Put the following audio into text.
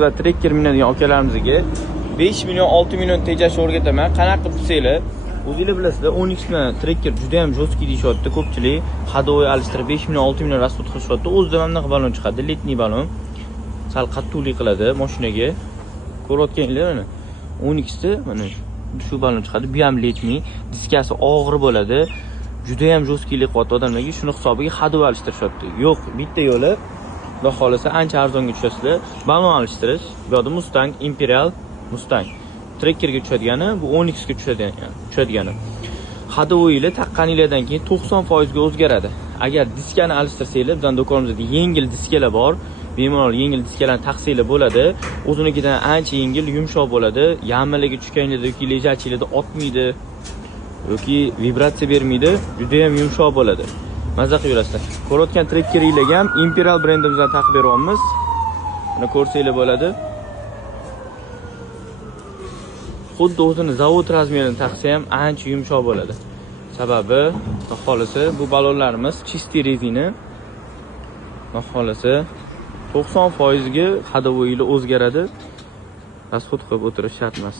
va trekker minadigan akalarimizga 5 million 6 million tejashni o'rgataman. Qanaqa qilib qilsanglar, o'zingizlar bilasizlar, Onyx bilan trekker juda ham jo'ski deyishyapti ko'pchilik. Hadovoy alishtirib 5 million 6 million rasxod qilishyapti. O'zidan ham bunaqa balon chiqadi, letniy balon. Sal qattiqlik qiladi mashinaga. Ko'rayotganinglar mana. Onyxda mana shu balon chiqadi. Bu ham letniy, diskasi og'ir bo'ladi. Juda ham jo'skilik qilyapti odamlarga, shuni hisobiga hadovoy alishtirishyapti. Yo'q, bitta yo'li Xudo xolasa ancha arzonga tushasizlar. Balon alishtirish, bu yoqda Mustang, Imperial, Mustang. Trekkerga tushadigani, bu Onyx ga tushadigani. Hadovoylar taqqaninglardan keyin 90% ga o'zgaradi. Agar diskani alishtirsanglar, bizning do'konimizda yengil diskalar bor. Bemalol yengil diskalarni taqsanglar bo'ladi. O'zinikidan ancha yengil, yumshoq bo'ladi. Yammalarga tushganingizda yoki lejachingizda otmaydi yoki vibratsiya bermaydi. Juda ham yumshoq bo'ladi. Mazza qilib yurasizlar. Ko'rayotgan trekkeringlarga ham Imperial brendimizdan taqib beryapmiz. Buni ko'rsanglar bo'ladi. Xuddi o'zini zavod razmerini taqsa ham ancha yumshoq bo'ladi. Sababi, xohlasa bu balonlarimiz chisti rezina. Xohlasa 90% ga hadovoylar o'zgaradi. Rasxod qilib o'tirish shart emas.